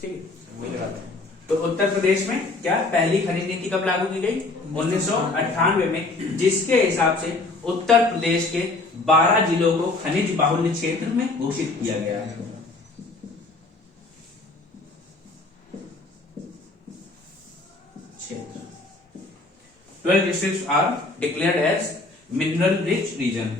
ठीक है, वही लगाते हैं। तो उत्तर प्रदेश में क्या पहली खनिज नीति कब लागू की गई? 1998 में, जिसके हिसाब से उत्तर प्रदेश के 12 जिलों को खनिज बाहुल्य क्षेत्र में घोषित किया गया है। क्षेत्र 12 districts are declared as mineral rich region.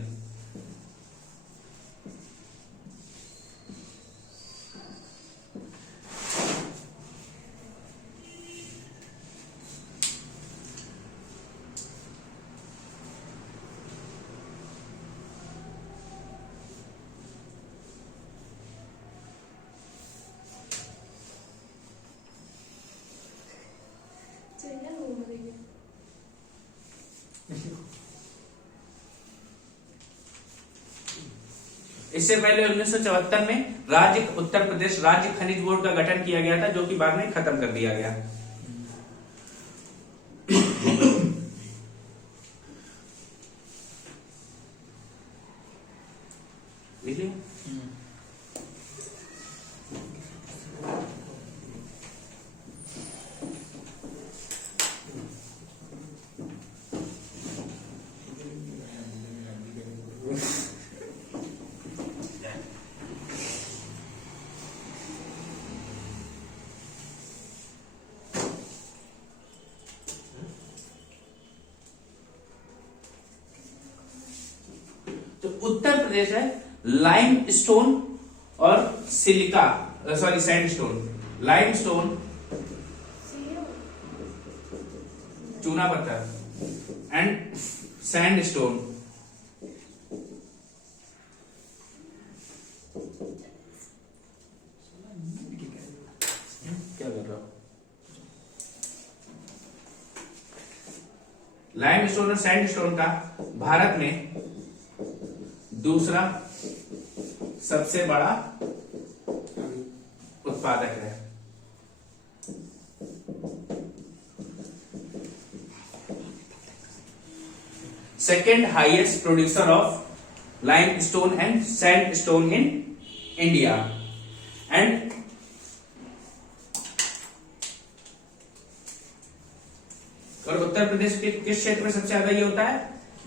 इससे पहले 1974 में उत्तर प्रदेश राज्य खनिज बोर्ड का गठन किया गया था, जो कि बाद में खत्म कर दिया गया। तो उत्तर प्रदेश है लाइम स्टोन और silica, sorry sandstone, lime stone चूना पत्थर एंड सैंडस्टोन। क्या कर रहा हो? लाइम स्टोन और सैंडस्टोन का भारत में दूसरा सबसे बड़ा उत्पादक है। Second highest producer of lime stone and sand stone in India and और उत्तर प्रदेश के किस क्षेत्र में सबसे ज्यादा ये होता है?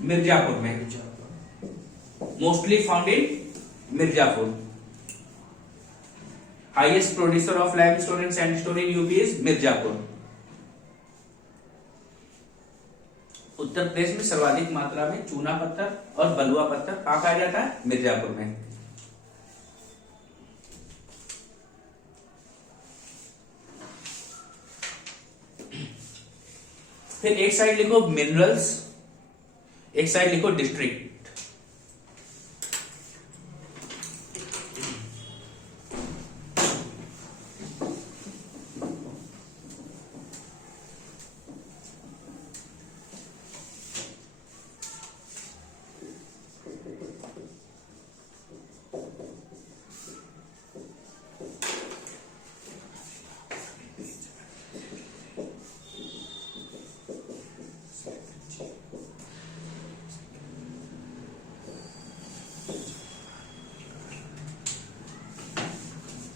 मिर्जापुर में, mostly found in Mirzapur. Highest producer of limestone and sandstone in UP is Mirzapur. Uttar Pradesh में सर्वाधिक मात्रा में चूना पत्थर और बलुआ पत्थर कहां पाया जाता है? मिर्जापुर में। फिर एक साइड लिखो मिनरल्स, एक साइड लिखो डिस्ट्रिक्ट।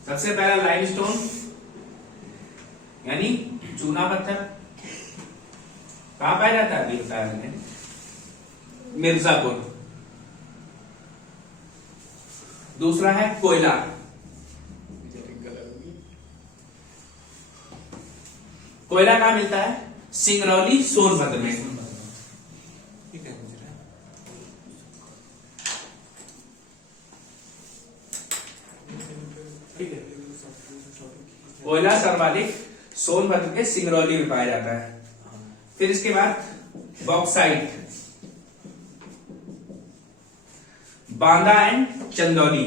सबसे पहला लाइमस्टोन यानी चूना पत्थर कहां पाया जाता है? अभी बताया मैंने, मिर्जापुर। दूसरा है कोयला, कोयला कहां मिलता है? सिंगरौली सोनभद्र में। ठीक है, कोयला सर्वाधिक सोनभद्र के सिंगरौली में पाया जाता है। फिर इसके बाद बॉक्साइट, बांदा एंड चंदौली,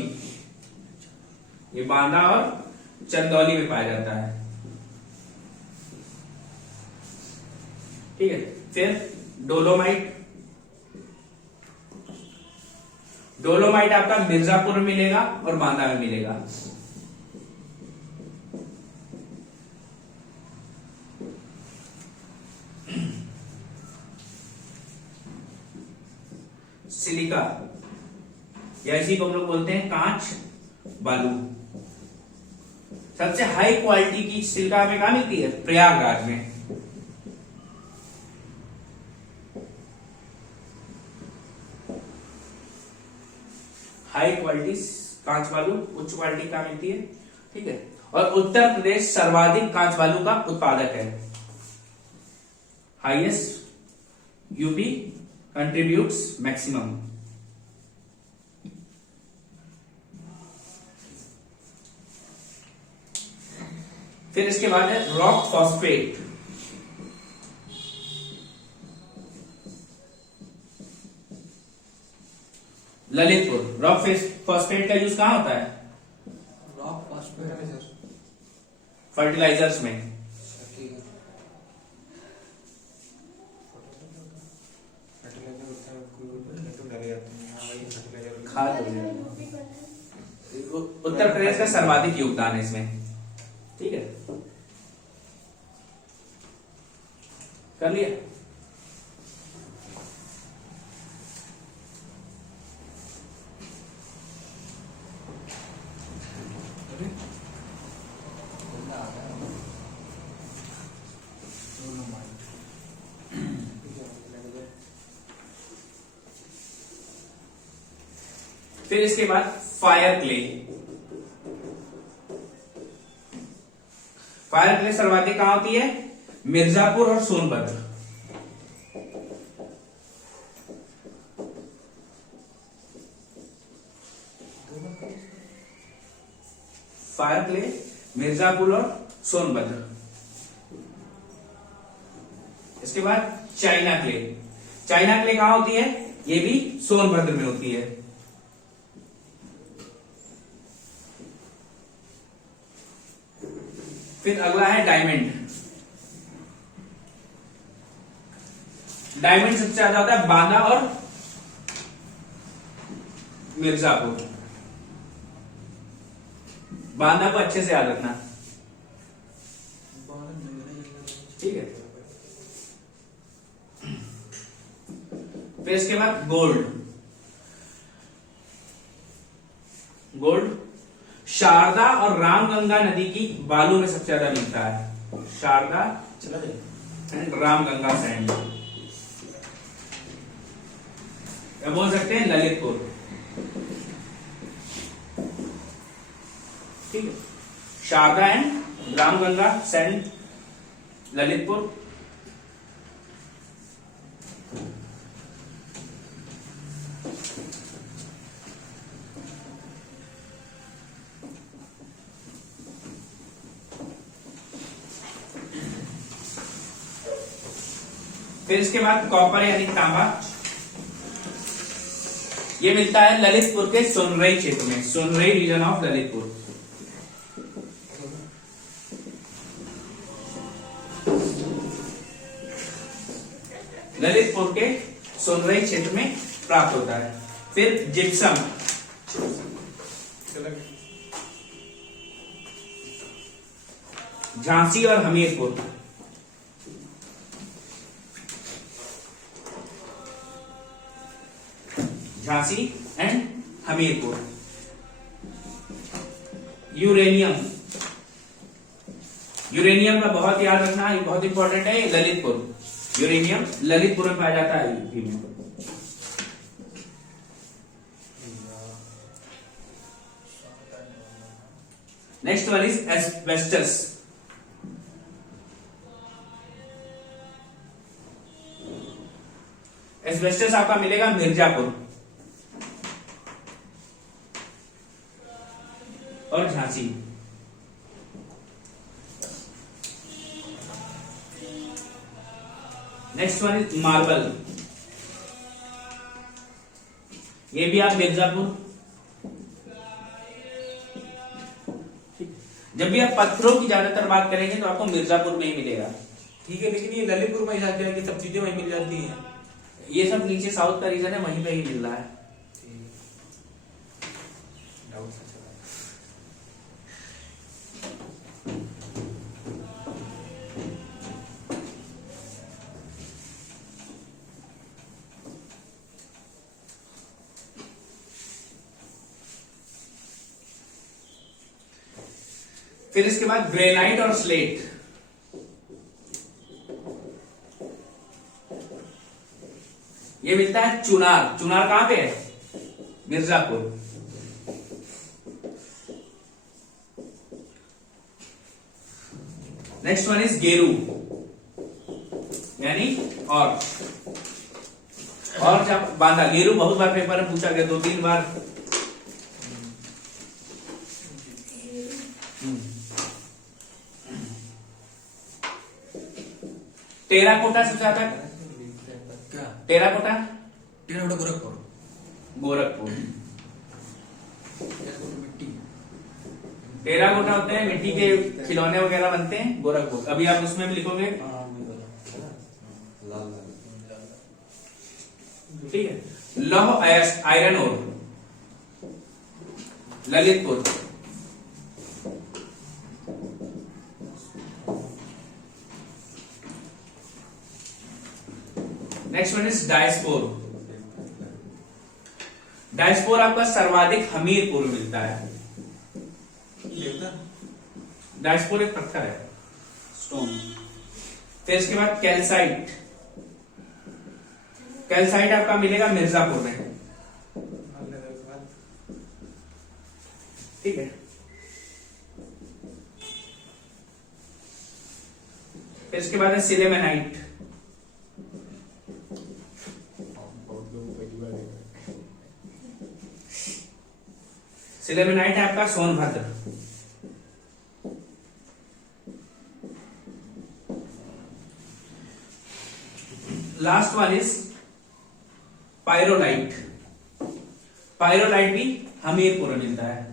ये बांदा और चंदौली में पाया जाता है। ठीक है, फिर डोलोमाइट, डोलोमाइट आपका मिर्जापुर में मिलेगा और बांदा में मिलेगा। सिलिका या इसी को हम लोग बोलते हैं कांच बालू, सबसे हाई क्वालिटी की सिल्का हमें कहाँ मिलती है? प्रयागराज में। हाई क्वालिटी कांच बालू उच्च क्वालिटी का मिलती है, ठीक है। और उत्तर प्रदेश सर्वाधिक कांच बालू का उत्पादक है। Highest UP contributes maximum. फिर इसके बाद है rock phosphate. Lalitpur. Rock phosphate का यूज कहां होता है? रॉक फॉस्फेट फर्टिलाइजर्स में। खाद वगैरह। उत्तर प्रदेश का सर्वाधिक योगदान है इसमें, ठीक है। कर लिया। फिर इसके बाद फायर क्ले। फायर क्ले सर्वाधिक कहां होती है? मिर्जापुर और सोनभद्र। फायर क्ले मिर्जापुर और सोनभद्र। इसके बाद चाइना क्ले। चाइना क्ले कहां होती है? ये भी सोनभद्र में होती है। फिर अगला है डायमंड। डायमंड सबसे ज्यादा होता है बांदा और मिर्जापुर। बांदा को अच्छे से याद रखना, ठीक है। फिर इसके बाद गोल्ड। गोल्ड शारदा और रामगंगा नदी की बालू में सबसे ज्यादा मिलता है। Sharda and Ramganga sand. या बोल सकते हैं ललितपुर, ठीक है। Sharda and Ramganga sand Lalitpur. फिर इसके बाद कॉपर यानी तांबा। ये मिलता है ललितपुर के सोनरई क्षेत्र में। सोनरई रीजन ऑफ ललितपुर। ललितपुर के सोनरई क्षेत्र में प्राप्त होता है। फिर जिप्सम। झांसी और Hamirpur. Jhansi and Hamirpur. Uranium. Uranium का बहुत याद रखना, ये बहुत इंपॉर्टेंट है। ललितपुर। यूरेनियम ललितपुर में पाया जाता है यूपी में। Next one is asbestos. Asbestos आपका मिलेगा मिर्जापुर और Jhansi. Next one is marble. ये भी आप मिर्जापुर। जब भी आप पत्थरों की ज्यादातर बात करेंगे तो आपको मिर्जापुर में ही मिलेगा, ठीक है। लेकिन ये ललितपुर में जाके कि सब चीजें वहीं मिल जाती हैं। ये सब नीचे साउथ का रीजन है, वहीं पे ही मिल रहा है। फिर इसके बाद ग्रेनाइट और स्लेट। ये मिलता है चुनार। चुनार कहां पे है? मिर्जापुर। नेक्स्ट वन इज गेरू, यानी और जब बांधा। गेरू बहुत बार पेपर में पूछा गया, 2-3 बार। टेराकोटा सबसे ज्यादा। क्या? Terracotta terracotta Gorakhpur. गोरखपुर। मिट्टी। टेराकोटा होते हैं मिट्टी के खिलौने वगैरह बनते हैं, गोरखपुर। अभी आप उसमें भी लिखोगे, ठीक है। लौह अयस्क iron ore, Lalitpur. Next one is diaspore. Diaspore आपका सर्वाधिक हमीरपुर में मिलता है। डायस्पोर एक पत्थर है, स्टोन। फिर इसके बाद कैल्साइट। कैल्साइट आपका मिलेगा मिर्जापुर में, ठीक है। फिर इसके बाद है सिलेमेनाइट। सिलेमेनाइट है आपका Sonbhadra. Last one is pyrolite. Pyrolite भी हमीरपुर में मिलता है।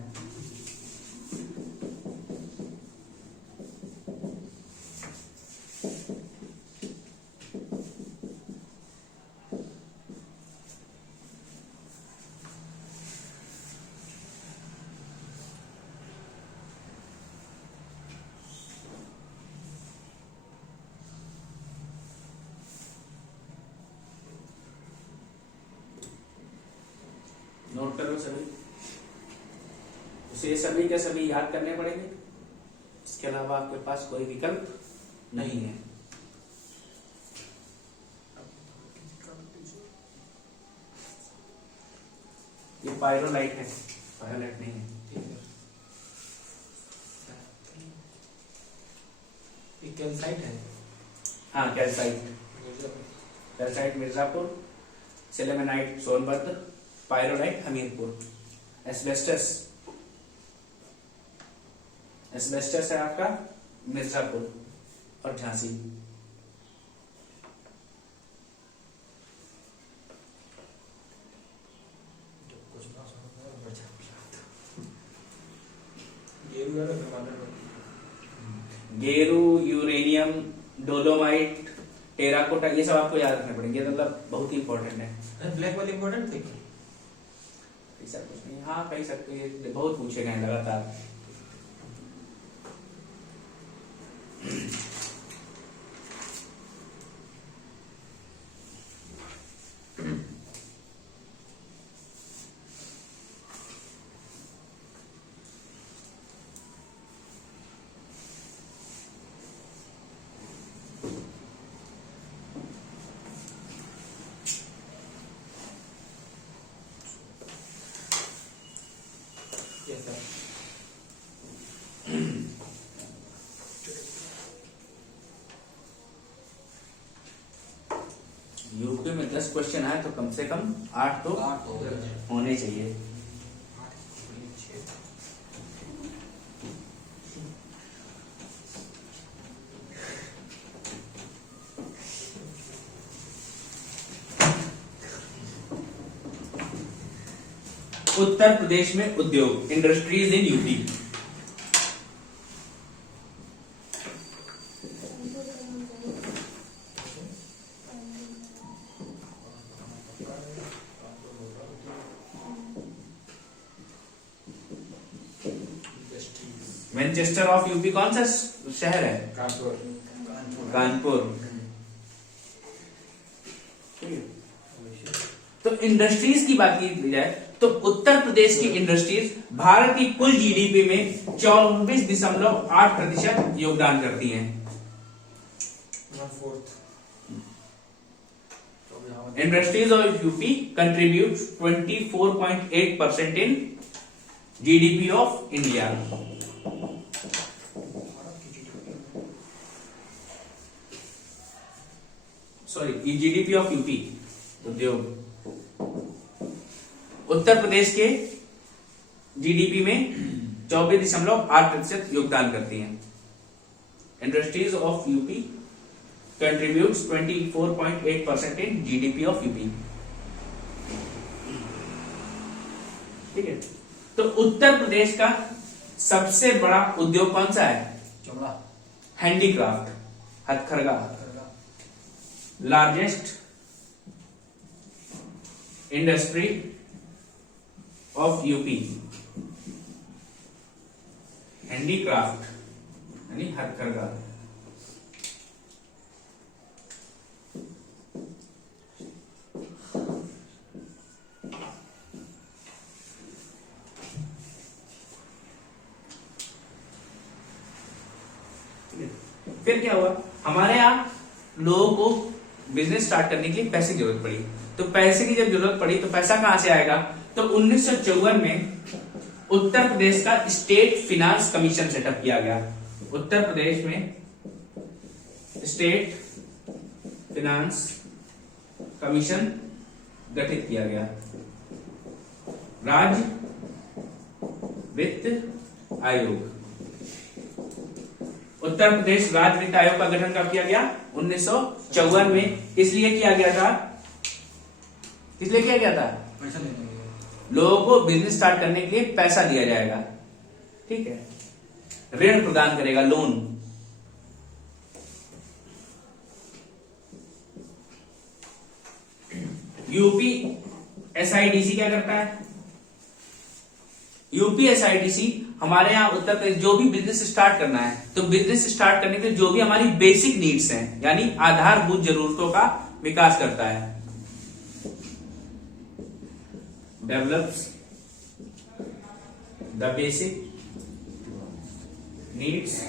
नोट करो सभी, उसे सभी के सभी याद करने पड़ेंगे। इसके अलावा आपके पास कोई विकल्प नहीं है। ये पायरोलाइट है, पायरोलाइट नहीं है। कैल्साइट है। हाँ, calcite. Calcite Mirzapur, sillimanite Sonbhadra, pyrolite Hamirpur. Asbestos, asbestos है आपका मिर्जापुर और झांसी। गेरू, यूरेनियम, डोलोमाइट, टेराकोटा, ये सब आपको याद रखने पड़ेंगे, मतलब बहुत ही इंपॉर्टेंट है। ब्लैक वाली इंपॉर्टेंट थी। ऐसा कुछ नहीं, हाँ कह सकते हैं, बहुत पूछे गए लगातार। यूपी में 10 क्वेश्चन आए तो कम से कम 8 तो होने चाहिए। उत्तर प्रदेश में उद्योग, industries in UP. Manchester of UP कौन सा शहर है? कानपुर। तो इंडस्ट्रीज की बात की जाए तो उत्तर प्रदेश की इंडस्ट्रीज भारत की कुल जीडीपी में 24.8% योगदान करती हैं। 1/4। Industries of UP contribute 24.8% in GDP of India. Sorry, GDP of UP उद्योग। उत्तर प्रदेश के जीडीपी में 24.8% योगदान करती हैं। Industries of UP contributes 24.8% in GDP of UP। ठीक है, तो उत्तर प्रदेश का सबसे बड़ा उद्योग कौन सा है? चमड़ा, हैंडीक्राफ्ट, हथकरघा। हथकरघा। Largest industry of UP, handicraft यानी हथकरघा। फिर क्या हुआ, हमारे यहाँ लोगों को बिजनेस स्टार्ट करने के लिए पैसे की जरूरत पड़ी। तो पैसे की जब जरूरत पड़ी तो पैसा कहां से आएगा? तो 1954 में उत्तर प्रदेश का स्टेट फिनांस कमीशन सेटअप किया गया। उत्तर प्रदेश में स्टेट फिनांस कमीशन गठित किया गया। राज्य वित्त आयोग। उत्तर प्रदेश राज्य वित्त आयोग का गठन कब किया गया? 1954 में। इसलिए किया गया था, इसलिए किया गया था पैसा लेने के लिए। लोगों को बिजनेस स्टार्ट करने के लिए पैसा दिया जाएगा। ठीक है, ऋण प्रदान करेगा, लोन। यूपी एसआईडीसी क्या करता है? यूपी एसआईडीसी हमारे यहाँ उत्तर प्रदेश जो भी बिजनेस स्टार्ट करना है तो बिजनेस स्टार्ट करने के लिए जो भी हमारी बेसिक नीड्स हैं यानी आधारभूत जरूरतों का विकास करता है। Develops the basic needs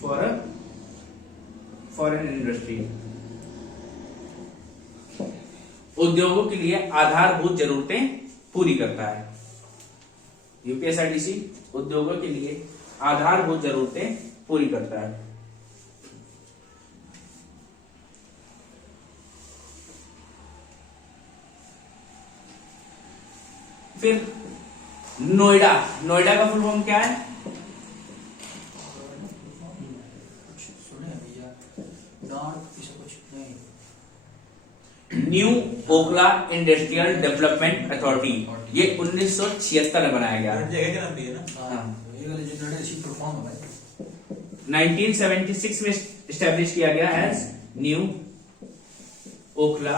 for an industry. उद्योगों के लिए आधारभूत जरूरतें पूरी करता है। यूपीएसआईडीसी उद्योगों के लिए आधारभूत जरूरतें पूरी करता है। फिर नोएडा, नोएडा का फुल फॉर्म क्या है? सुने भैया, नॉर्थ ऐसा कुछ नहीं। New Okhla industrial development authority. ये 1976 में बनाया गया। जगह का नाम भी है ना? हाँ। ये वाले जो नोएडा इसी परफॉर्म है भाई। 1976 में एस्टेब्लिश किया गया as new Okhla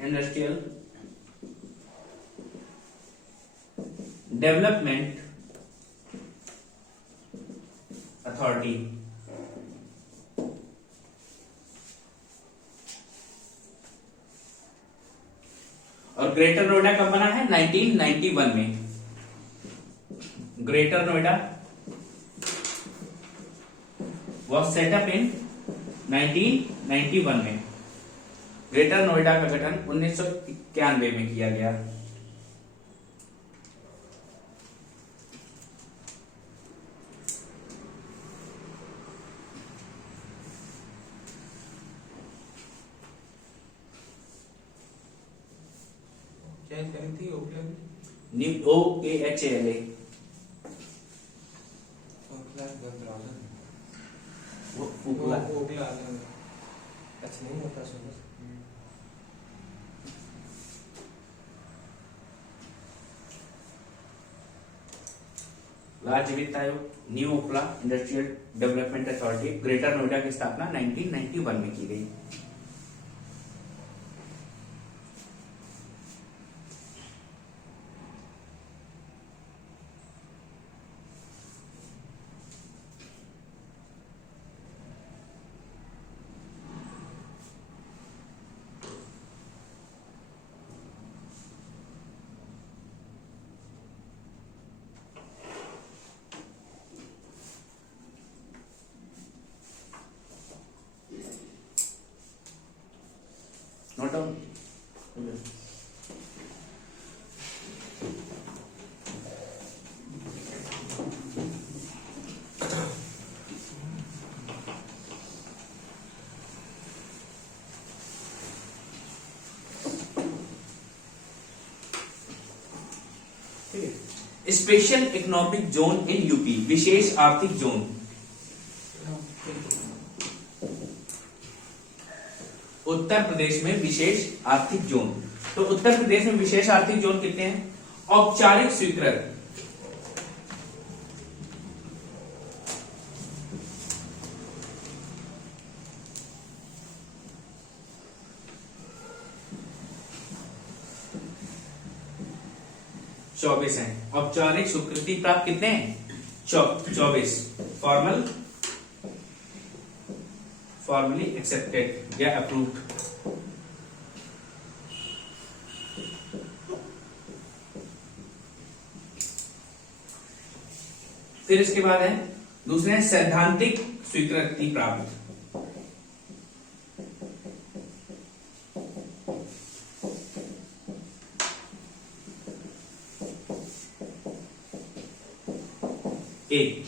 industrial development authority. और ग्रेटर नोएडा कब बना है? 1991 में। Greater Noida was set up in 1991 में। ग्रेटर नोएडा का गठन 1991 में किया गया। क्या स्पेलिंग थी ओखला की? New OKHALA। ओखला गंदराजन। वो ओखला ओखला अच्छा नहीं होता समझ। राज्य वित्त आयोग, new Okhla industrial development authority, greater Noida की स्थापना 1991 में की गई। Special economic zone in UP, विशेष आर्थिक जोन। उत्तर प्रदेश में विशेष आर्थिक जोन। तो उत्तर प्रदेश में विशेष आर्थिक जोन कितने हैं? औपचारिक स्वीकृत, चौबीस है। औपचारिक स्वीकृति प्राप्त कितने हैं? 24। फॉर्मली एक्सेप्टेड या अप्रूव्ड। फिर इसके बाद है दूसरे हैं सैद्धांतिक स्वीकृति प्राप्त। एक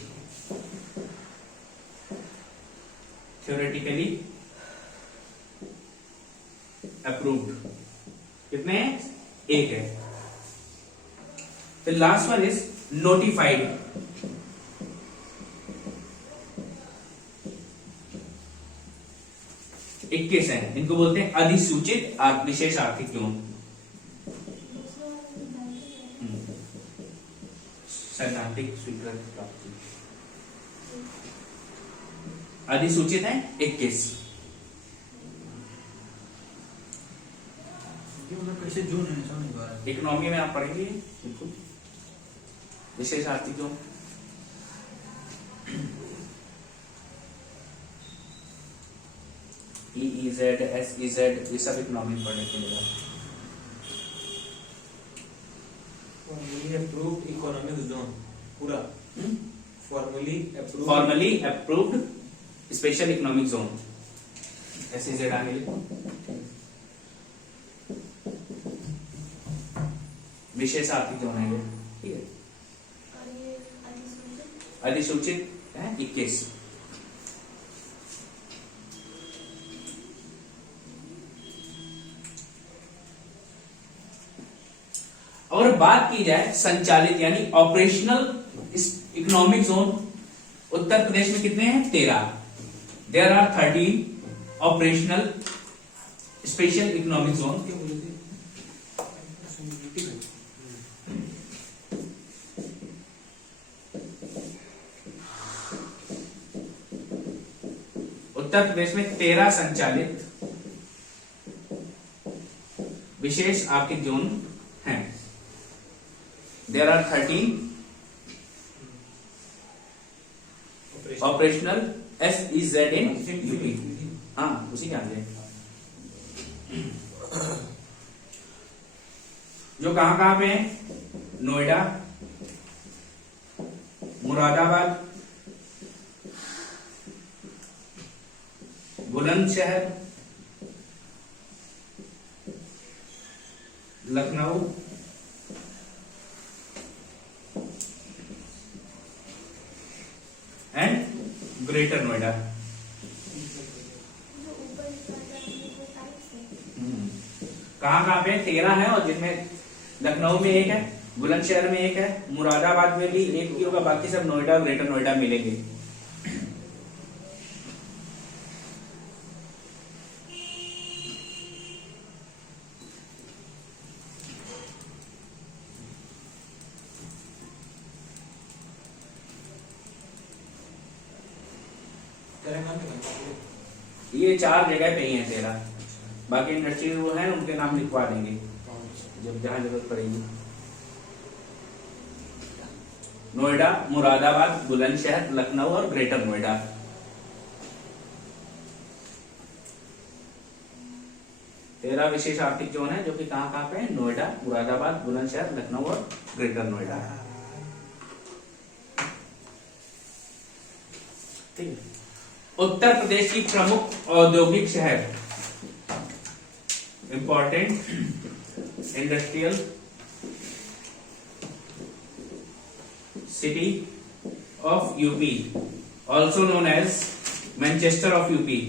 थ्योरेटिकली अप्रूव्ड, कितने हैं? एक है। फिर लास्ट वन इज नोटिफाइड, इक्कीस है। इनको बोलते हैं अधिसूचित विशेष आर्थिक जोन। सैद्धांतिक स्वीकृति प्राप्ति अधिसूचित है 21। कैसे जोन है समझ नहीं आ रहा। इकोनॉमी में आप पढ़ेंगे बिल्कुल विशेष आर्थिक जोन। EEZ, SEZ ये सब इकोनॉमी में पढ़ने को मिलेगा। फॉर्मली अप्रूव्ड इकोनॉमिक जोन पूरा। Formally approved special economic zone, SEZ आगे लिखो। विशेष आर्थिक जोन है ये, ठीक है। अधिसूचित है 21। और बात की जाए संचालित यानी operational economic zone, Uttar Pradesh में कितने हैं? 13। There are 13 operational special economic zone. Uttar Pradesh में 13 संचालित विशेष आर्थिक जोन हैं। There are 13 operational SEZ in UP. हाँ उसी के आगे जो कहां पे है? Noida, Moradabad, Bulandshahr, Lucknow, and greater Noida. कहां पे? 13 है, और जिसमें लखनऊ में एक है, बुलंदशहर में एक है, मुरादाबाद में भी एक ही होगा, बाकी सब नोएडा ग्रेटर नोएडा मिलेंगे। ये 4 जगह पे ही है 13, बाकी इंडस्ट्री वो है उनके नाम लिखवा देंगे जब जहां जरूरत पड़ेगी। नोएडा, मुरादाबाद, बुलंदशहर, लखनऊ और ग्रेटर नोएडा। तेरह विशेष आर्थिक जोन है जो कि कहां पे है? नोएडा, मुरादाबाद, बुलंदशहर, लखनऊ और ग्रेटर नोएडा। ठीक है। उत्तर प्रदेश की प्रमुख औद्योगिक शहर, important industrial city of UP, also known as Manchester of UP.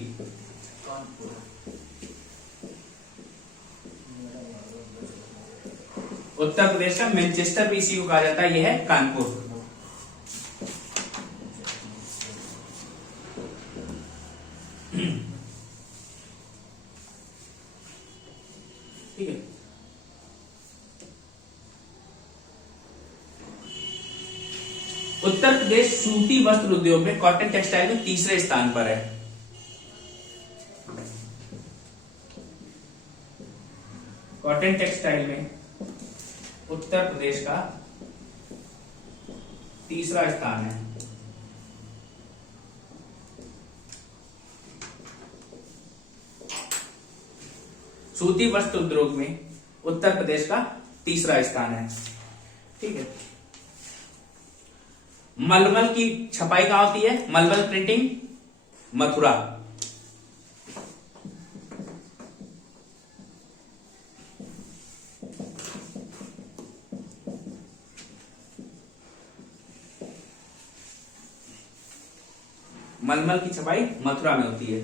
Uttar Pradesh का मैनचेस्टर भी इसी को कहा जाता है, यह है कानपुर। ठीक है। उत्तर प्रदेश सूती वस्त्र उद्योग में, कॉटन टेक्सटाइल में तीसरे स्थान पर है। कॉटन टेक्सटाइल में उत्तर प्रदेश का तीसरा स्थान है। सूती वस्त्र उद्योग में उत्तर प्रदेश का तीसरा स्थान है। ठीक है। मलमल की छपाई कहां होती है? मलमल प्रिंटिंग मथुरा। मलमल की छपाई मथुरा में होती है।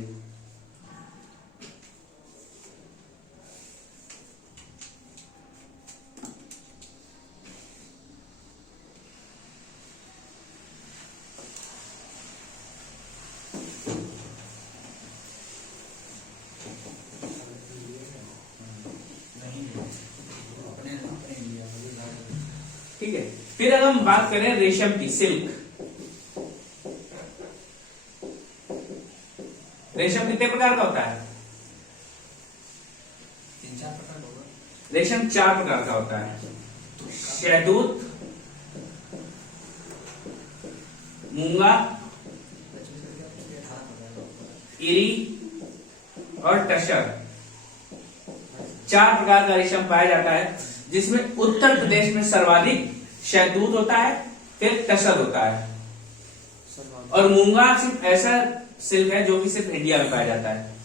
ठीक है। फिर अगर हम बात करें रेशम की, सिल्क। रेशम कितने प्रकार का होता है? 3-4 प्रकार होगा। रेशम 4 प्रकार का होता है। शहतूत, मूंगा, इरी और टसर। 4 प्रकार का रेशम पाया जाता है, जिसमें उत्तर प्रदेश में सर्वाधिक शहतूत होता है, फिर टसर होता है, और मूंगा सिर्फ ऐसा सिल्क है जो कि सिर्फ इंडिया में पाया जाता है।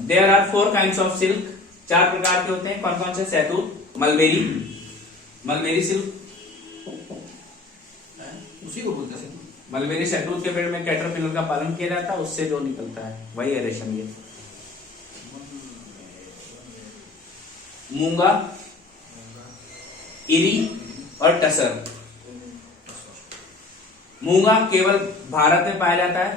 There are 4 kinds of silk. 4 प्रकार के होते हैं। कौन कौन से? शहतूत, मलबेरी, मलबेरी सिल्क, उसी को बोलते हैं। मलबेरी शहतूत के पेड़ में कैटरपिलर का पालन किया जाता है, उससे जो निकलता है वही है रेशम। ये मूंगा, इरी और टसर। मूंगा केवल भारत में पाया जाता है।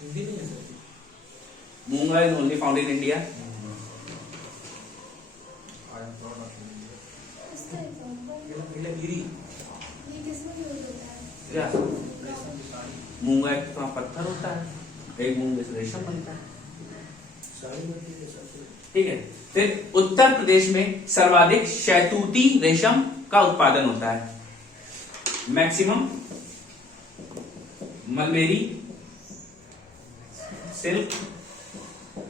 हिंदी नहीं है सर। मूंगा is only found in India. मूंगा एक थोड़ा पत्थर होता है, एक मूंगे से रेशम बनता है। ठीक है। फिर उत्तर प्रदेश में सर्वाधिक शहतूती रेशम का उत्पादन होता है। Maximum mulberry silk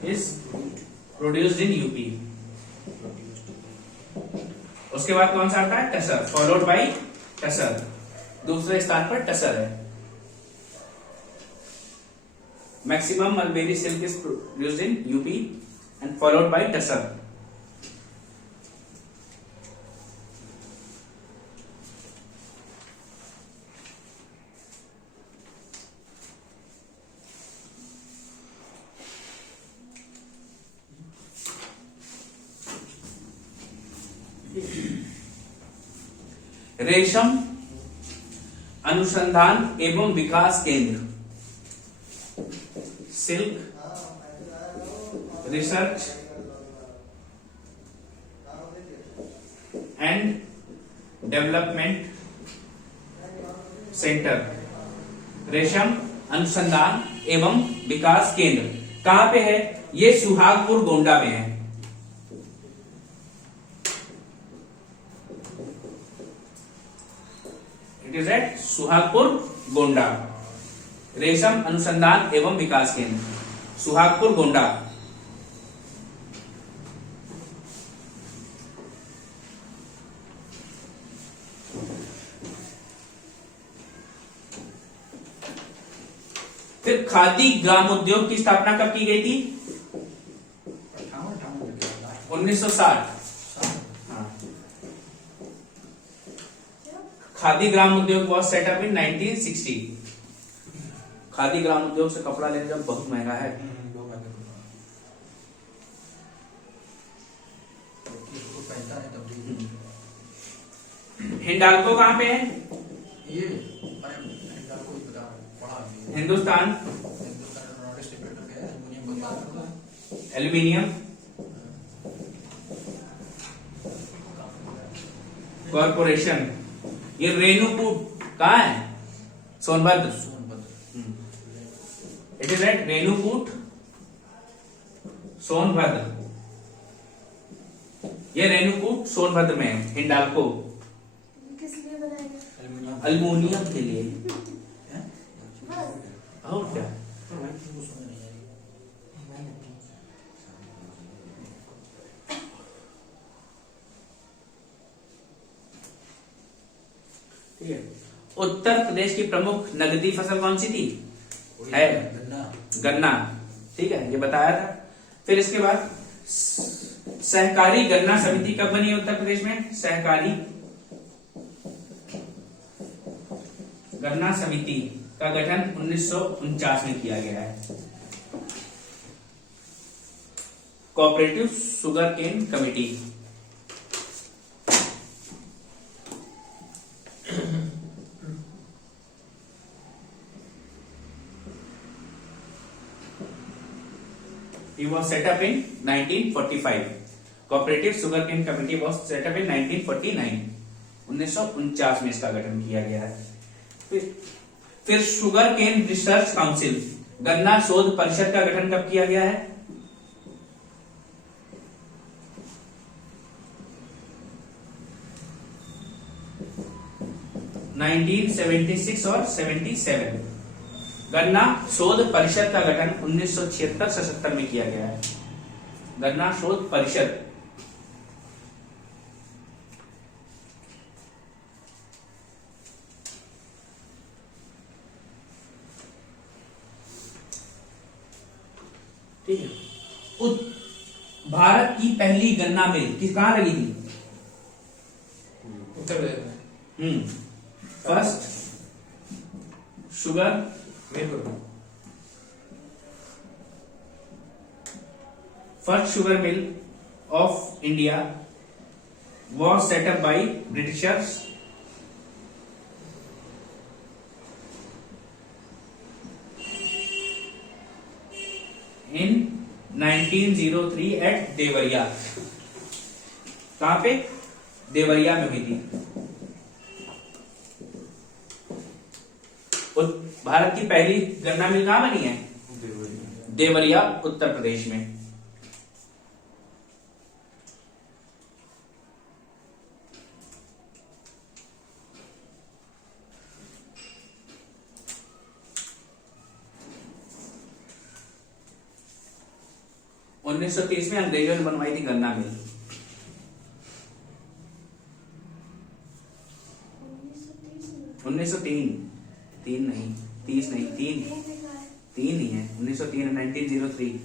is produced in UP. उसके बाद कौन सा आता है? Tussar, followed by tussar. दूसरे स्थान पर टसर है। Maximum mulberry silk is produced in UP and followed by tussar. रेशम अनुसंधान एवं विकास केंद्र, silk research and development centre. रेशम अनुसंधान एवं विकास केंद्र कहां पे है? ये सुहागपुर गोंडा में है। It is at Suhagpur Gonda. रेशम अनुसंधान एवं विकास केंद्र, सुहागपुर गोंडा। फिर खादी ग्राम उद्योग की स्थापना कब की गई थी? 1960। खादी ग्राम उद्योग वॉज सेटअप इन 1960। खादी ग्राम उद्योग से कपड़ा लेने जब बहुत महंगा है। दो महीने को पैसा है तब भी। हिंडाल्को कहाँ पे है? ये अरे हिंडाल्को को बता पढ़ा है। हिंदुस्तान हिंदुस्तान स्टेट है एल्युमिनियम बनता है। Aluminium corporation. ये रेणुकूट कहाँ है? Sonbhadra. It is at Renukoot Sonbhadra. ये रेणुकूट सोनभद्र में है हिंडाल्को। किस लिए बनाएगा? अल्युमिनियम के लिए। और क्या? ठीक है। उत्तर प्रदेश की प्रमुख नगदी फसल कौन सी थी? है गन्ना। ठीक है, ये बताया था। फिर इसके बाद सहकारी गन्ना समिति कब बनी है उत्तर प्रदेश में? सहकारी गन्ना समिति का गठन 1949 में किया गया है। Cooperative sugar cane committee. It was set up in 1945. Cooperative Sugarcane Committee was set up in 1949. 1949 में इसका गठन किया गया है। फिर शुगर केन रिसर्च काउंसिल, गन्ना शोध परिषद का गठन कब किया गया है? (1976 और 77) गन्ना शोध परिषद का गठन 1976-77 में किया गया है। गन्ना शोध परिषद। ठीक है। भारत की पहली गन्ना मिल किस कहां लगी थी? उत्तर प्रदेश में। First sugar first sugar mill of India was set up by Britishers in 1903 at Deoria. कहां पे? देवरिया में हुई थी। भारत की पहली गन्ना मिल कहां बनी है? देवरिया, उत्तर प्रदेश में। उन्नीस सौ 30 में अंग्रेजों ने बनवाई थी गन्ना मिल। 1903 3 नहीं 30 नहीं 3 ही है। 1903 1903।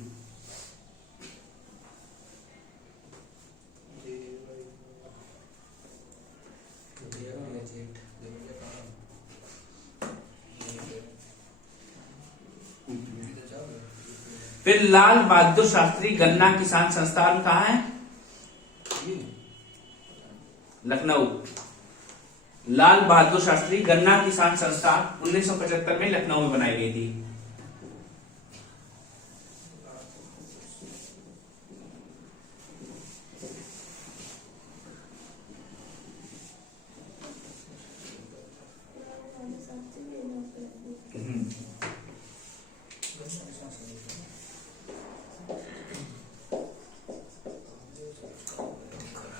फिर लाल बहादुर शास्त्री गन्ना किसान संस्थान कहाँ है? लखनऊ। लाल बहादुर शास्त्री गन्ना किसान संस्थान 1975 में लखनऊ में बनाई गई थी।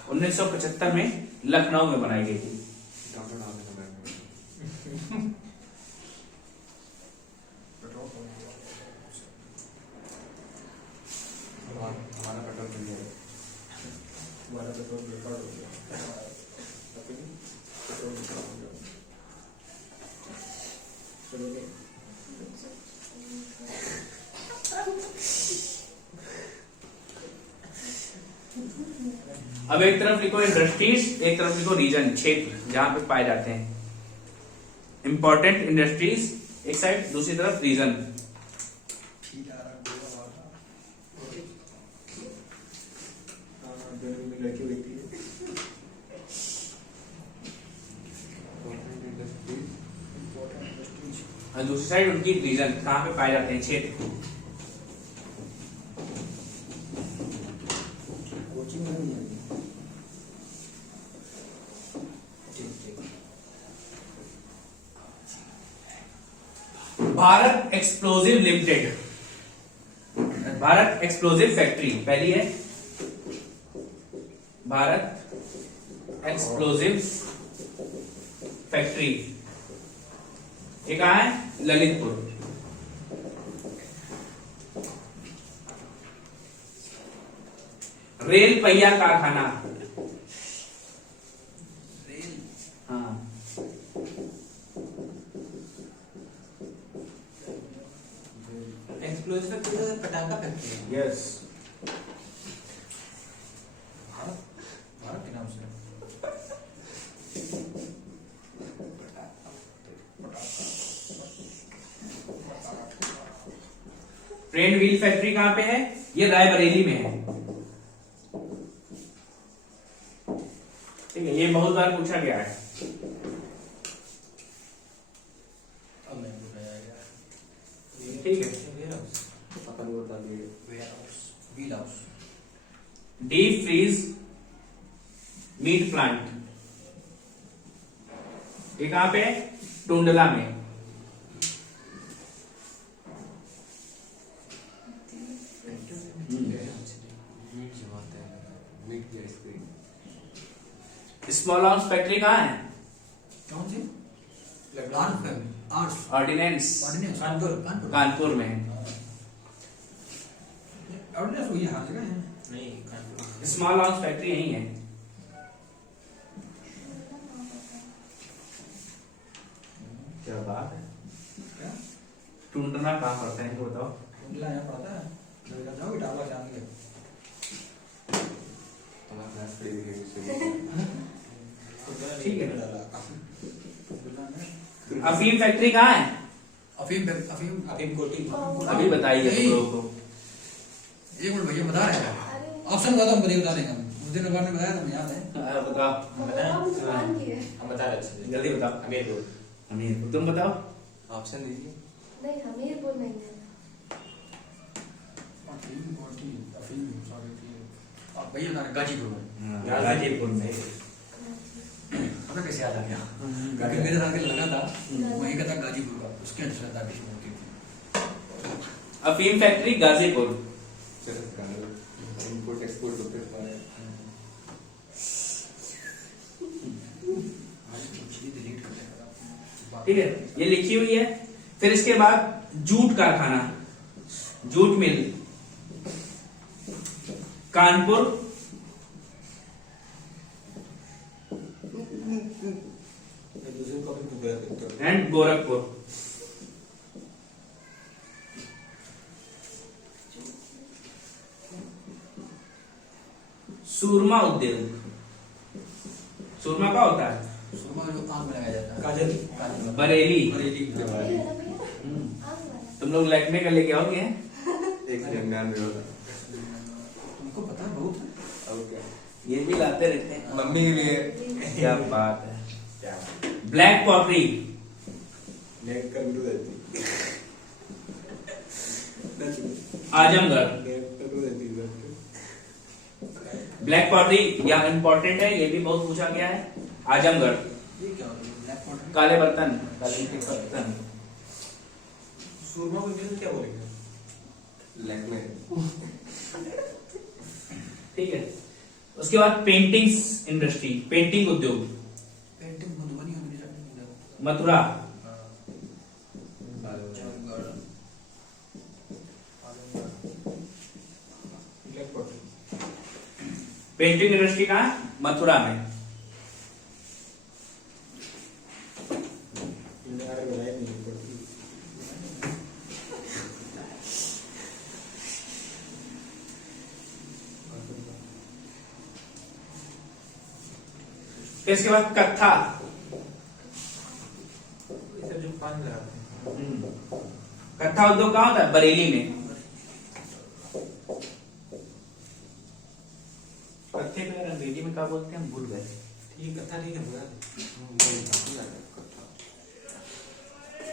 उन्नीस सौ 75 में लखनऊ में बनाई गई थी। अब एक तरफ लिखो इंडस्ट्रीज, एक तरफ लिखो रीजन, क्षेत्र जहां पे पाए जाते हैं। इंपॉर्टेंट इंडस्ट्रीज एक साइड, दूसरी तरफ रीजन। लड़की बैठी है। और दूसरी साइड उनकी रीजन, कहाँ पे पाए जाते हैं, क्षेत्र। कोचिंग में नहीं है। ठीक। Bharat explosive limited, Bharat explosive factory पहली है, भारत एक्सप्लोजिव फैक्ट्री। ये कहाँ है, ललितपुर। रेल पहिया कारखाना, हाँ, एक्सप्लोजिव फैक्ट्री तो पटाखा फैक्ट्री है। यस। भारत के नाम से। ट्रेन व्हील फैक्ट्री कहां पे है, ये रायबरेली में है। ठीक है, ये बहुत बार पूछा गया है। अब मैं बताया गया। ठीक है, अपन को बता दिए। Warehouse, wheel house. Deep freeze meat plant, ये कहां पे है, टुंडला में। स्मॉल आर्म्स फैक्ट्री कहाँ है, कौन सी? आर्ट्स। ऑर्डिनेंस कानपुर। कानपुर में है। ऑर्डिनेंस वही हर जगह है। नहीं, कानपुर। स्मॉल आर्म्स फैक्ट्री यही है। क्या बात है, क्या? टुंडला कहाँ पड़ता है, इनको बताओ। टुंडला यहाँ पड़ता है। जब जाओ इटावा जाएंगे। ठीक है। टुंडला में अफीम फैक्ट्री कहाँ है, अफीम कोटी। अभी बताइए तुम लोगों को। एक मिनट भैया बता रहे हैं। अरे ऑप्शन बता दो, हम बता देंगे। उस दिन बार ने बताया था, याद है। बताओ, हम दुकान की है। हम बता रहे अच्छे से। जल्दी बताओ। हमीरपुर। हमीरपुर, तुम बताओ। ऑप्शन दीजिए। नहीं हमीरपुर नहीं है। भैया बता रहे गाजीपुर में। गाजीपुर में। हमें कैसे याद आ गया? क्योंकि मेरे साथ लगा था वहीं का था गाजीपुर का, उसके अंदर था किसी मूर्ति थी। अफीम फैक्ट्री गाजीपुर। इंपोर्ट एक्सपोर्ट होते हैं। ठीक है, ये लिखी हुई है। फिर इसके बाद जूट कारखाना, jute mill, Kanpur and Gorakhpur. सूरमा उद्योग, सूरमा का होता है, सुरमा जो काम बनाया जाता है। काजल। बरेली। बरेली। ये है ना भैया आग वाला। तुम लोग लैक्मे का लेके आओगे? एक सेकंड तुमको पता है बहुत है। अब क्या, ये भी लाते रहते हैं। मम्मी के लिए क्या बात है। ब्लैक पॉटरी, नेट कर भी देती आजमगढ़। नेट कर देती ब्लैक पॉटरी यहाँ इंपॉर्टेंट है, ये भी बहुत पूछा गया है। आजमगढ़, ये क्या होता है? Black Potter. काले बर्तन, काले के बर्तन। सुरमा को इंग्लिश में क्या बोलेंगे? लैक में। ठीक है, उसके बाद पेंटिंग्स इंडस्ट्री, पेंटिंग उद्योग, पेंटिंग मधुबनी और मेरे साथ Mathura. Black Potter. Painting industry कहाँ है? मथुरा में। फिर इसके बाद कत्था, ये सब जो पान लगाते हैं। कत्था उद्योग कहाँ होता है? बरेली में। कत्थे को अंग्रेजी में क्या बोलते हैं हम भूल गए। ठीक कथा ठीक है भैया।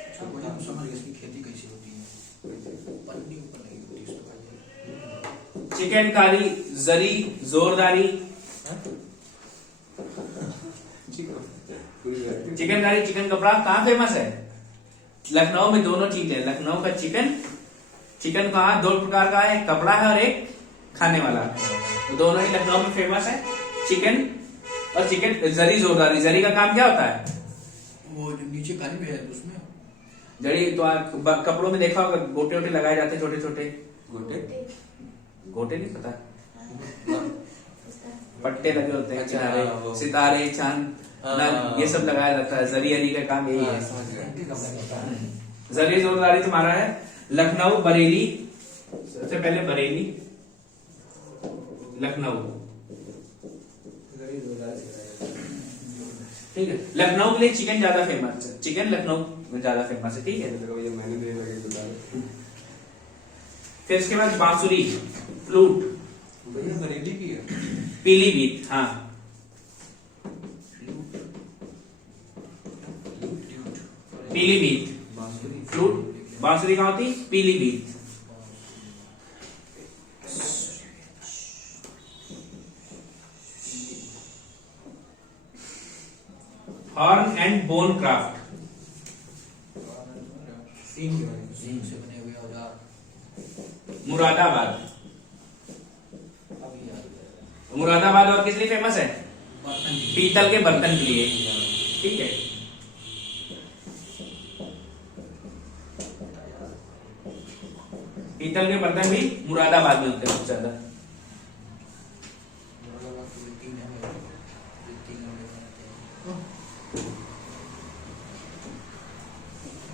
अच्छा भैया हम समझ गए इसकी खेती कैसी होती है। पन्नी ऊपर नहीं होती इसको। चिकनकारी, जरी, जोरदारी। चिकनकारी चिकन कपड़ा कहाँ फेमस है? लखनऊ में दोनों चीज है। लखनऊ का चिकन कहाँ दो प्रकार का है, कपड़ा है और एक खाने वाला, तो दोनों ही लखनऊ में फेमस है, चिकन और चिकन। जरी जोरदारी, जरी का काम क्या होता है? वो जो नीचे काली में है उसमें जड़ी तो आप कपड़ों में देखा होगा, गोटे वोटे लगाए जाते हैं, छोटे छोटे गोटे नहीं पता, पट्टे लगे होते हैं, किनारे सितारे चांद ये सब लगाया जाता है। जरी अरी का काम यही है। जरी जोरदारी तुम्हारा है लखनऊ, बरेली। सबसे पहले बरेली, लखनऊ, ठीक है। लखनऊ के लिए चिकन ज्यादा फेमस है, चिकन लखनऊ में ज्यादा फेमस है, ठीक है। फिर उसके बाद बांसुरी, फ्लूट, बरेली की है। पीलीभीत, हाँ पीलीभीत, फ्लूट, बांसुरी कहाँ होती? Pilibhit. Horn and bone craft, सींग से बने हुए औजार। मुरादाबाद। अभी याद है। मुरादाबाद और किस लिए फेमस है? बर्तन की। पीतल के बर्तन के लिए, ठीक है। पीतल के बर्तन भी मुरादाबाद में होते हैं सबसे ज्यादा।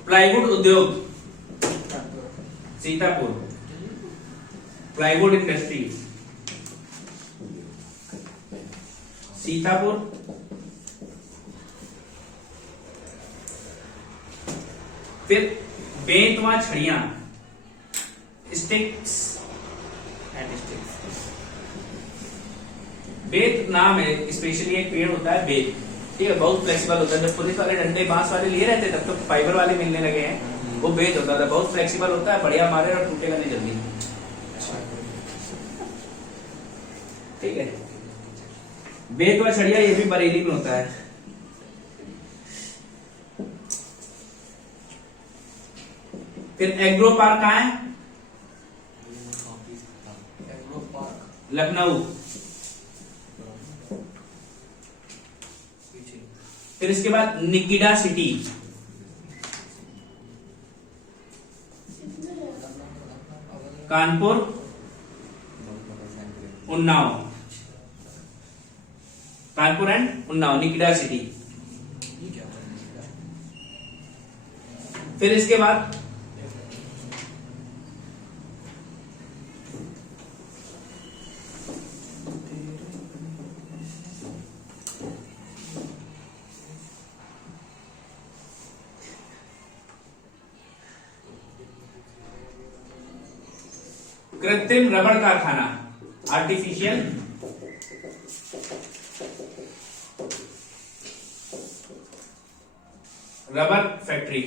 प्लाईवुड उद्योग, सीतापुर, प्लाईवुड इंडस्ट्री, सीतापुर। फिर बेंतवा छड़ियां, स्टिक्स एंड स्टिक्स। बेत नाम है, स्पेशली एक पेड़ होता है बेत, ठीक है, बहुत फ्लेक्सिबल होता है। जब पुलिस वाले डंडे बांस वाले लिए रहते तब तो फाइबर वाले मिलने लगे हैं, वो बेत होता था, बहुत फ्लेक्सिबल होता है, बढ़िया मारे और टूटेगा नहीं जल्दी, ठीक है। बेत व छड़िया ये भी बरेली में होता है। फिर एग्रो पार्क कहाँ है? Agro park Lucknow. पीछे। फिर इसके बाद निकिडा सिटी, कानपुर, उन्नाव, कानपुर एंड उन्नाव, निकिडा सिटी। ये क्या है? फिर इसके बाद कृत्रिम रबड़ कारखाना, आर्टिफिशियल रबर फैक्ट्री,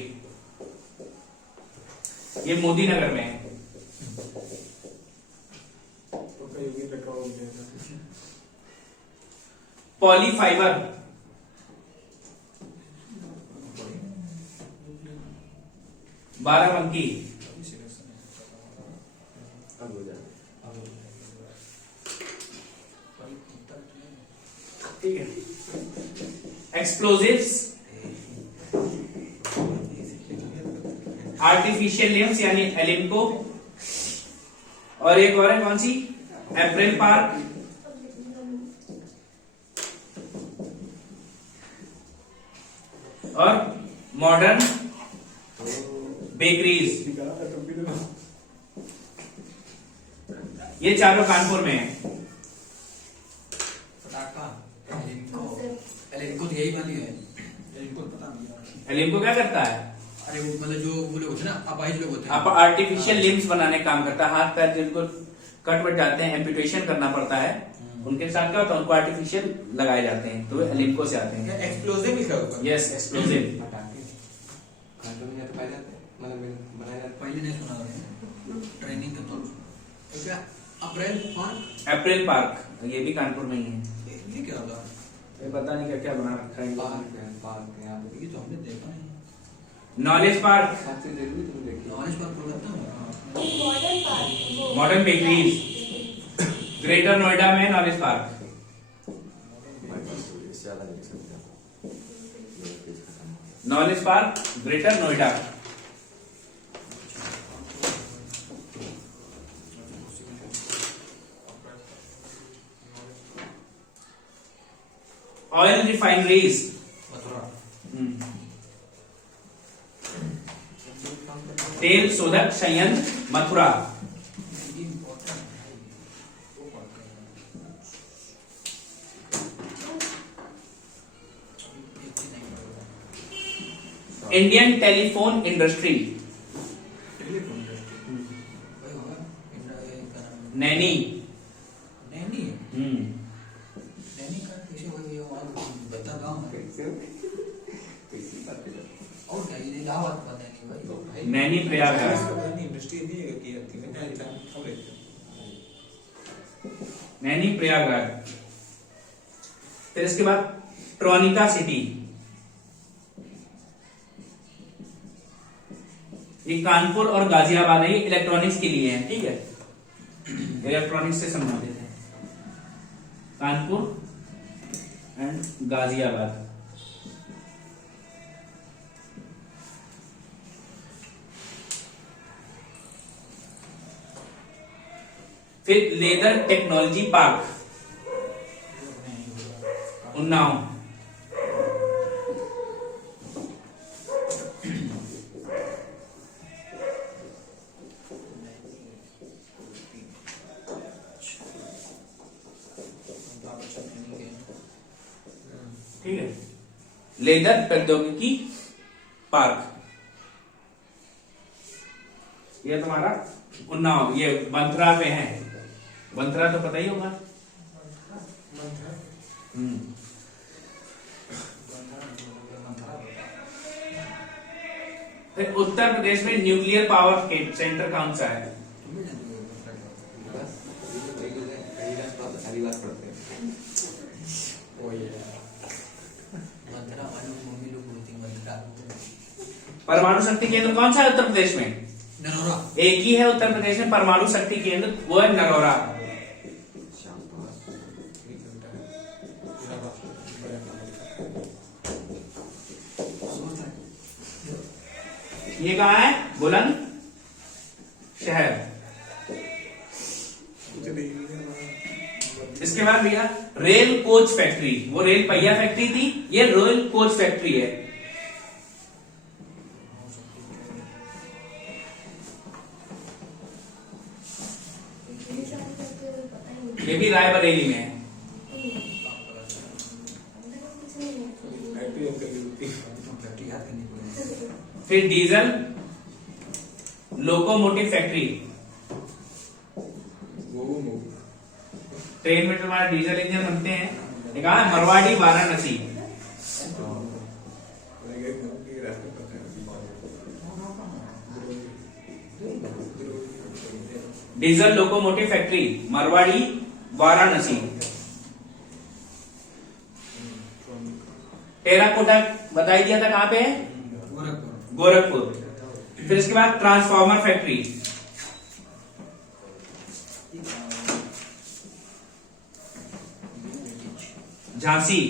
ये मोदी नगर में है। पॉलीफाइबर, बाराबंकी, ठीक है। एक्सप्लोजिव्स, आर्टिफिशियल लिम्स यानी एलिम्को, और एक और है कौन सी? अप्रैल पार्क, और मॉडर्न बेकरीज। ये चारों कानपुर में है। पटाखा एलिम्को तो यही वाली है। एलिम्को पता नहीं। एलिम्को क्या करता है? अरे वो मतलब जो वो लोग होते हैं ना, अपाहिज लोग होते हैं। आप आर्टिफिशियल लिम्स बनाने का काम करता है, हाथ पैर जिनको कट वट जाते हैं, एम्पुटेशन करना पड़ता है, उनके साथ क्या होता है, उनको आर्टिफिशियल लगाए जाते हैं, तो लिम्को से आते हैं। एक्सप्लोसिव लिखा हुआ यस, एक्सप्लोसिव। पटाखे कांटों में तो पाए जाते हैं, मतलब बनाए जाते पहले नहीं सुना मैंने, ट्रेनिंग के तौर पर। तो क्या अप्रैल पार्क, अप्रैल पार्क, ये भी कानपुर में ही है। ये क्या होगा? ये पता नहीं क्या क्या बना रखा है हैं। ये। पार्क है यहाँ पे। ये तो हमने देखा नहीं। नॉलेज पार्क, साथ से जरूर तुम देखिए। नॉलेज पार्क कोलकाता में। मॉडर्न पार्क, वो मॉडर्न बेकरीज, ग्रेटर नोएडा में नॉलेज पार्क। इससे ज्यादा नहीं सकता। Knowledge park, greater Noida. Oil refineries, Mathura. तेल शोधक संयंत्र मथुरा। ये इम्पोर्टेंट है, वो पार्क है। ये चीज़ नहीं होगा। Indian telephone industry, telephone industry भाई होगा। इंडिया ये क्या नाम है? नैनी। नैनी। हम्म, नैनी का कैसे भाई, ये वहाँ बता गाँव है। कैसी बात है? और क्या ये इलाहाबाद का नैनी भाई? नैनी प्रयागराज। इंडस्ट्री नहीं है कि आती है ना, इलाम हो रही है। नैनी प्रयागराज। फिर इसके बाद ट्रोनिका सिटी, ये कानपुर और गाजियाबाद है, ये इलेक्ट्रॉनिक्स के लिए है, ठीक है, इलेक्ट्रॉनिक्स से संबंधित है। कानपुर एंड गाजियाबाद। फिर लेदर टेक्नोलॉजी पार्क, उन्नाव। ठीक है, लेदर प्रौद्योगिकी पार्क, ये तुम्हारा उन्नाव, ये बंथरा पे है। बंथरा तो पता ही होगा। फिर उत्तर प्रदेश में न्यूक्लियर पावर सेंटर कौन सा है? बस ये तो वही है, कहीं ना तो सारी बात पढ़ते हैं। वो ये मथुरा वालों मम्मी लोग बोलती हैं मथुरा। परमाणु शक्ति केंद्र कौन सा है उत्तर प्रदेश में? नरोरा। एक ही है उत्तर प्रदेश में परमाणु शक्ति केंद्र, वो है नरोरा। शाम को एक घंटा है। ये कहाँ है? बुलंद शहर। इसके बाद भैया रेल कोच फैक्ट्री, वो रेल पहिया फैक्ट्री थी, ये रेल कोच फैक्ट्री है। ये सारे करके पता ही नहीं। ये भी रायबरेली में है। अंदर कुछ नहीं है। फैक्ट्री याद करनी पड़ेगी। फिर डीजल लोकोमोटिव फैक्ट्री, वो ट्रेन में तुम्हारा डीजल इंजन बनते हैं। एक कहा Marwari Varanasi, diesel locomotive factory Marwari Varanasi. Terracotta बताई दिया था कहां पे है? गोरखपुर। गोरखपुर। फिर इसके बाद ट्रांसफार्मर फैक्ट्री, झांसी।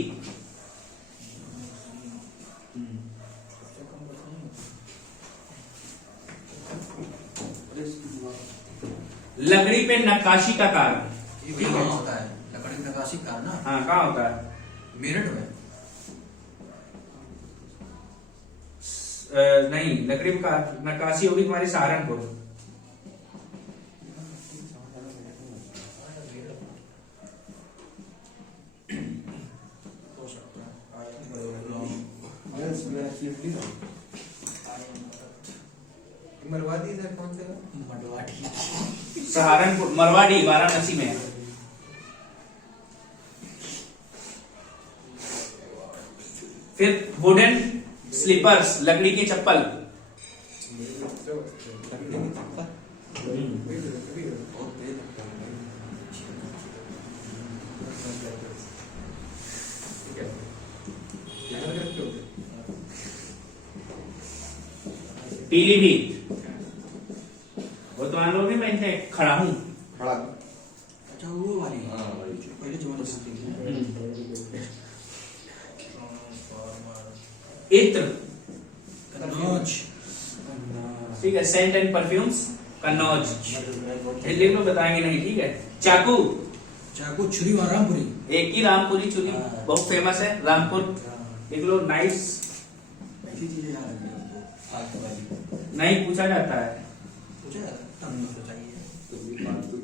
लकड़ी पे नक्काशी का कार्य, ये वही कहाँ होता है? लकड़ी नक्काशी का ना, हाँ कहाँ होता है? मेरठ में। नहीं, लकड़ी पे नक्काशी होगी तुम्हारी सहारनपुर। हो सकता है। मरवाड़ी इधर कौन से है? मडवाटी। सहारनपुर, मरवाड़ी वाराणसी में है। फिर वुडन स्लीपर्स, लकड़ी के चप्पल। पीलीभीत, वो तो हम लोग नहीं पहनते हैं, खड़ा हूं। खड़ा अच्छा वो वाली। हाँ वही। पहले जमाने से थी। इत्र, कन्नौज। ठीक है। Scent and perfumes, Kannauj. Hindi में बताएंगे नहीं, ठीक है। चाकू, चाकू, छुरी और रामपुरी। एक ही रामपुरी छुरी हाँ। बहुत फेमस है, रामपुर। देख लो, नाइस। ऐसी चीजें याद रखनी हमको। आज के वाली। नहीं पूछा जाता है। पूछा जाता है, तब नहीं सोचा ये। तो भी फालतू।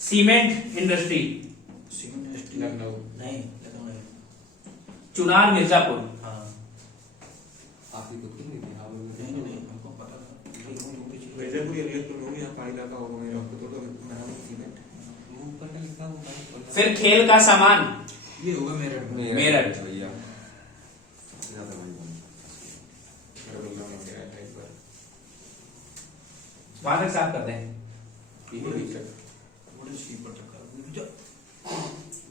Cement industry, cement industry. Lucknow. नहीं, लखनऊ नहीं। चुनार, मिर्जापुर। हाँ। आपकी खुद की नहीं थी हाँ नहीं नहीं नहीं, हमको पता था। वैजापुर या रियासपुर में होंगे, यहाँ पानी लगा होगा मेरे आपको तो नाम सीमेंट वो ऊपर का लिखा हुआ है। फिर खेल का सामान, ये होगा मेरठ में। मेरठ। भैया ज्यादा भाई बन मेरा बोलना हो गया है एक बार वहां तक साफ करते हैं। यही दिक्कत वुडन स्लीपर तक का।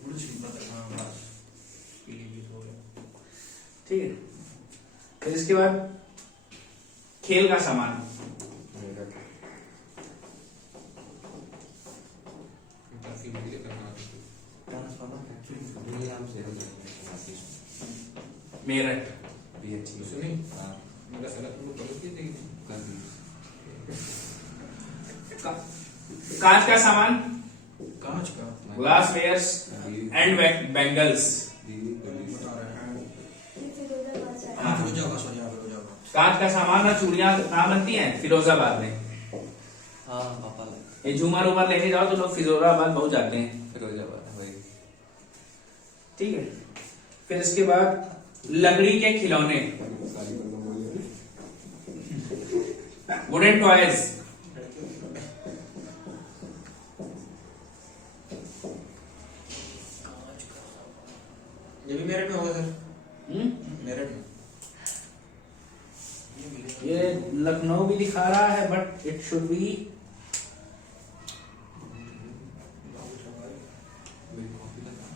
वुडन स्लीपर तक, हाँ बस। पीलीभीत हो गया। ठीक है। फिर इसके बाद खेल का सामान, मेरा काफी मुझे करना है ट्रांसफार्मर एक्चुअली ये हम से हो जाएगा आशीष मेरठ। भी अच्छी सुनी? हां मेरा सलाह तुमको पढ़ के देगी कर दी कांच का सामान, कांच का। Glass wares and bangles. दीदी कर दी बता रहे हैं। ये फिरोजाबाद से आया। हाँ, फिरोजाबाद, सॉरी, हाँ, फिरोजाबाद। कांच का सामान और चूड़ियां कहाँ बनती हैं? फिरोजाबाद में। हां पापा ये झूमर उमर लेके जाओ तो लोग फिरोजाबाद बहुत जाते हैं। फिरोजाबाद वही ठीक है। फिर इसके बाद लकड़ी के खिलौने, सारी बंदों बोली वुडन टॉयज। ये भी मेरठ में होगा सर मेरठ में ये लखनऊ भी दिखा रहा है बट इट शुड बी मेरी कॉपी लगा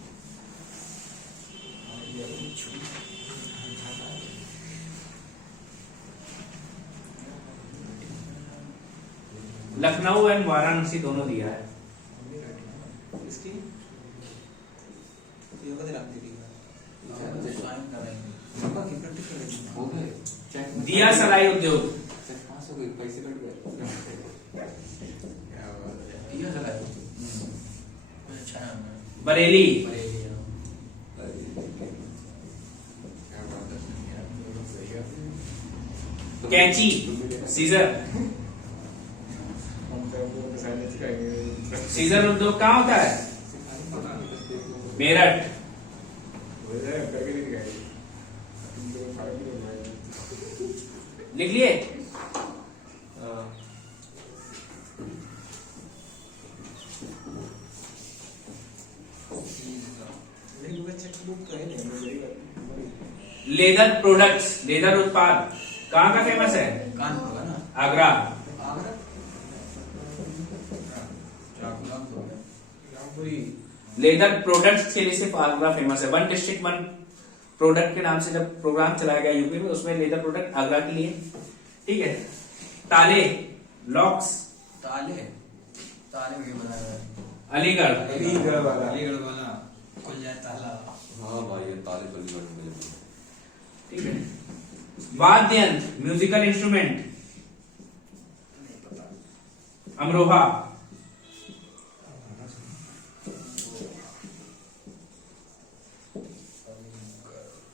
लखनऊ एंड वाराणसी दोनों दिया है। इसकी योगा दिला दी साइन करेंगे। नंबर की प्रैक्टिस करेंगे हो गए चेक दिया सलाई उद्योग, चेक पास हो गए पैसे कट गए क्या बात है दिया चला है। अच्छा नाम है। बरेली, बरेली, हाँ। क्या बात है सही है कैंची, सीजर। हम तो वो साइलेंस करेंगे सीजर उद्योग कहाँ होता है? मेरठ। हो जाएगा करके नहीं दिखाएंगे तुम लोग फाइल भी नहीं लिख लिए? नहीं वो चेक बुक तो है नहीं मेरी बात लेदर प्रोडक्ट्स, लेदर उत्पाद कहाँ का फेमस है? कानपुर का ना। आगरा। आगरा। चाकू नाम तो है। रामपुरी लेदर प्रोडक्ट्स के लिए सिर्फ आगरा फेमस है। वन डिस्ट्रिक्ट वन प्रोडक्ट के नाम से जब प्रोग्राम चलाया गया यूपी में, उसमें लेदर प्रोडक्ट आगरा के लिए। ठीक है। ताले, लॉक्स, ताले। ताले में बनाया है। अलीगढ़। अलीगढ़ वाला अलीगढ़ वाला खुल जाए ताला। हाँ भाई ये ताले तो लिखा मुझे ठीक है। वाद्य यंत्र, म्यूजिकल इंस्ट्रूमेंट, नहीं पता। अमरोहा।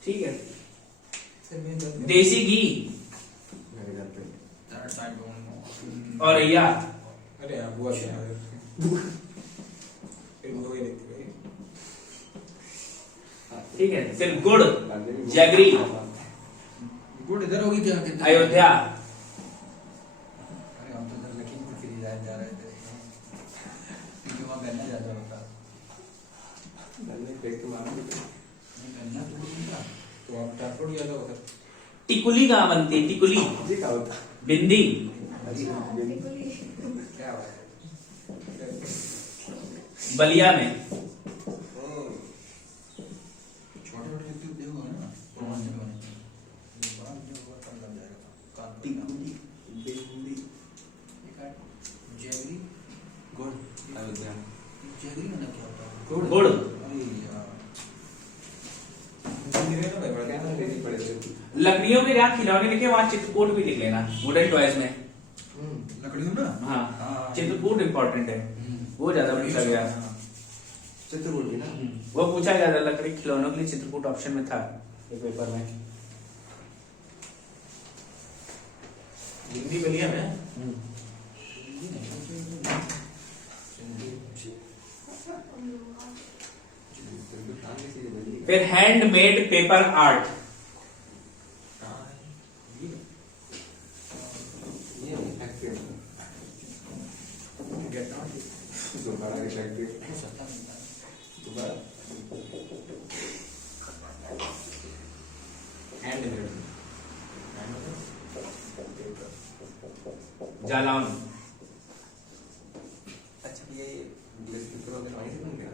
ठीक है। देसी घी मेरे घर पे थर्ड साइड पे हूँ। और या अरे हाँ बुआ क्या है एक बुआ ही देखती भाई ठीक है। फिर गुड़, जगरी, कोर्ट इधर होगी क्या कितने? अयोध्या। अरे हम तो इधर लखीमपुर के लिए जा रहे थे क्योंकि वहाँ गन्ना ज्यादा होता है। गन्ने फेंक के मारा भी था। नहीं, गन्ना तो नहीं था। तो आप ट्रांसपोर्ट ज्यादा होता टिकुली कहाँ बनती है? टिकुली, जी क्या होता? बिंदी, क्या बात है? बलिया में। छोटे छोटे व्यक्ति उद्योग हो ना पूर्वांचल में बड़ा उद्योग हुआ तब लग जाएगा कानपुर का। बिंदी एक है जैगरी। गुड़ अयोध्या जैगरी में ना क्या होता है? गुड़। अरे यार क्या नाम लेनी पड़े थे? लकड़ियों के जहाँ खिलौने लिखे वहाँ चित्रकूट भी लिख लेना, वुडन टॉयज में। लकड़ियों ना। हाँ, चित्रकूट इम्पोर्टेंट है, वो ज्यादा पूछा गया। चित्रकूट भी ना। वो पूछा गया था, लकड़ी खिलौनों के लिए चित्रकूट ऑप्शन में था ये पेपर में। हिंदी बलिया में फिर हैंडमेड पेपर आर्ट। ये फैक्ट्री दोबारा की फैक्ट्री सस्ता मिलता है। दोबारा जालौन। अच्छा ये यूएस पेपर वगैरह वहीं से बन गया।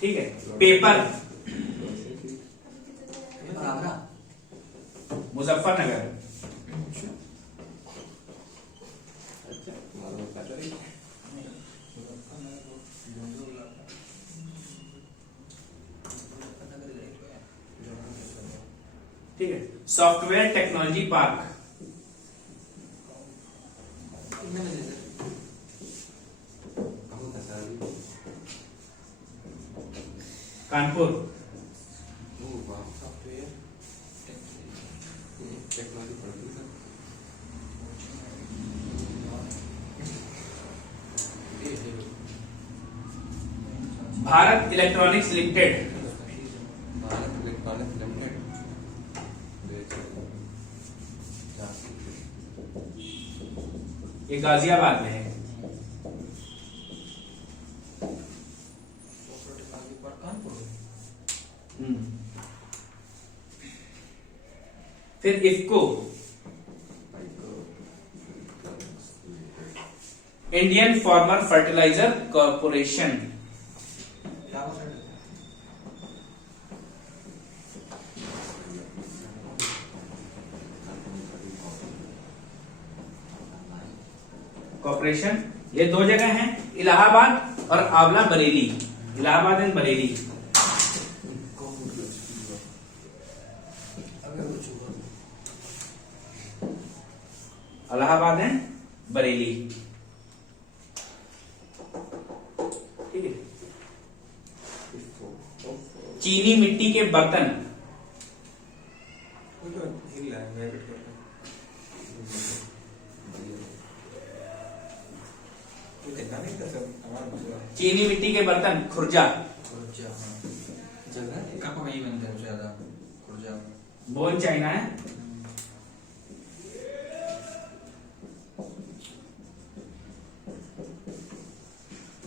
ठीक है, पेपर आगरा। मुजफ्फरनगर। ठीक है, software technology park. Kanpur. Technology पढ़ती है Bharat electronics limited. Bharat electronics limited ये गाजियाबाद में है। फिर IFFCO, Indian farmer fertiliser corporation. Corporation, ये दो जगह हैं, इलाहाबाद और आंवला बरेली। इलाहाबाद एंड बरेली। इलाहाबाद एंड बरेली। ठीक है। चीनी मिट्टी के बर्तन। हिल रहा है मैं भी करता हूँ देखा नहीं था सब हमारा दूसरा चीनी मिट्टी के बर्तन, खुर्जा। जगह कप वही बनते हैं ज्यादा खुर्जा। बोन चाइना है।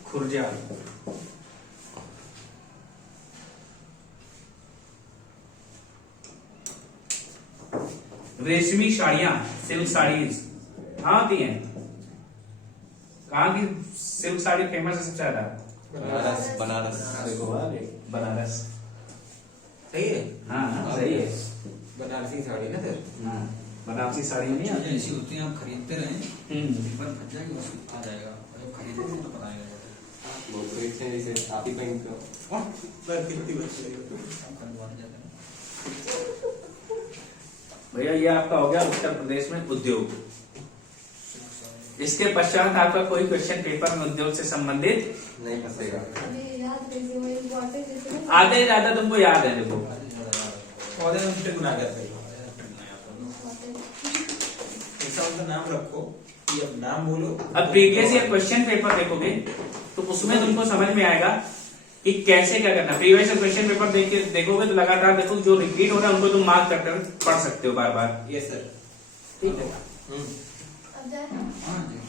खुर्जा। रेशमी साड़ियां, सिल्क साड़ीज कहाँ होती हैं? कहाँ की सिल्क साड़ी फेमस है सबसे ज्यादा? बनारस बनारस बनारस। सही है हाँ सही है। बनारसी साड़ी ना सर हाँ, बनारसी साड़ी नहीं चीजें आती। ऐसी होती हैं आप खरीदते रहें एक बार फट जाएगी बस आ जाएगा और जब खरीदते हैं तो पता नहीं लगता। वो तो एक है जैसे आप ही पहनते हो कितनी बच्ची आप खरीदवाने जाते हैं। भैया ये आपका हो गया उत्तर प्रदेश में उद्योग। इसके पश्चात आपका कोई क्वेश्चन पेपर में उद्योग से संबंधित नहीं फंसेगा। अभी याद रखिए वो इम्पोर्टेंट है। आधे ज्यादा तुमको याद है। देखो पौधे में मिस्टेक बना गया था ऐसा उनका नाम रखो कि अब नाम बोलो। अब प्रीवियस ईयर क्वेश्चन पेपर देखोगे तो उसमें तुमको समझ में आएगा कि कैसे क्या करना। प्रीवियस ईयर क्वेश्चन पेपर देखोगे तो लगातार देखो, जो रिपीट हो रहा है उनको तुम मार्क करके पढ़ सकते हो बार बार। Yes sir. ठीक है। अब जाए हाँ जी